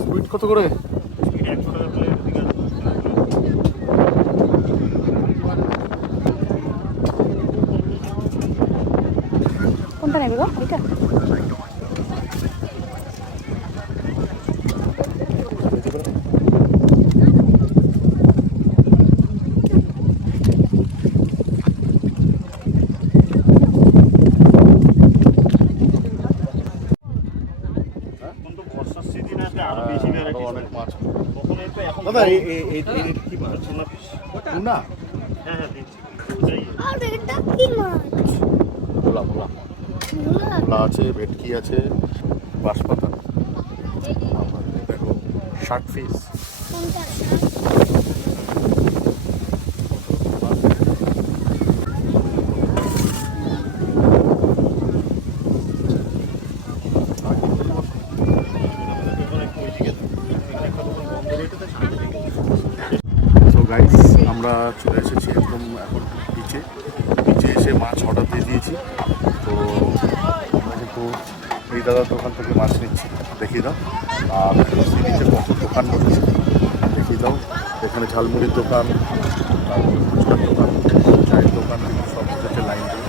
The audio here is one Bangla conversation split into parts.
স্কুইড কত করে? কোনটা নেবে গো? এটা অনেক মাছ। দাদা কি মাছ? টুনা? ভোলা ভোলা ভোলা আছে, ভেটকি আছে, বাঁশপাতা, দেখো শার্ক ফিশ। তো গাইস আমরা চলে এসেছি একদম এখন নিচে এসে মাছ অর্ডার দিয়ে দিয়েছি। তো আমরা কিন্তু এই দাদার দোকান থেকে মাছ নিচ্ছি, দেখিয়ে দাও। আর সিটিতে কত দোকান বসেছে দেখিয়ে দাও। এখানে ঝালমুড়ির দোকান, তারপর ফুচকার দোকান, চায়ের দোকান, সব হচ্ছে লাইন দিয়ে।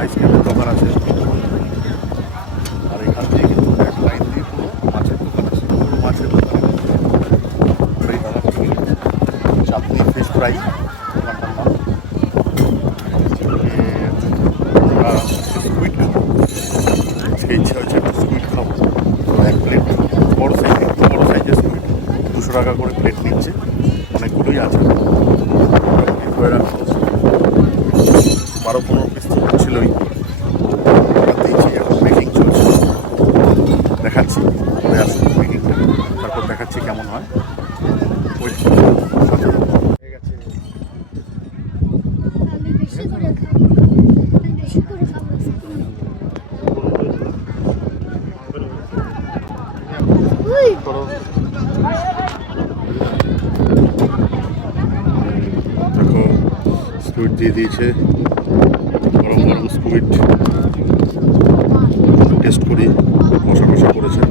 আইসক্রিমের দোকান আছে, আর এখান থেকে কিন্তু এক লাইন দিয়ে পুরো মাছের দোকান আছে। পুরো মাছের দোকান এই দাদা চাটনি, ফিশ ফ্রাই দোকানটার নাম। আমরা স্কুইড খাবো, সেই ইচ্ছা হচ্ছে একটা স্কুইড খাবো। তো এক প্লেট বড়ো সাইজের স্কুইড 200 টাকা করে প্লেট নিচ্ছে। অনেকগুলোই আছে, ধরে রাখা 12-15 পিস তো ছিলই। দিয়েছি, এখন মেকিং চলছে, দেখাচ্ছি পরে আসুন মেকিংটা, তারপর দেখাচ্ছি কেমন হয়। ওই হয়ে গেছে। দেখো স্কুইড দিয়ে দিয়েছে, গরম গরম স্কুইড টেস্ট করি, কষা কষা করেছে।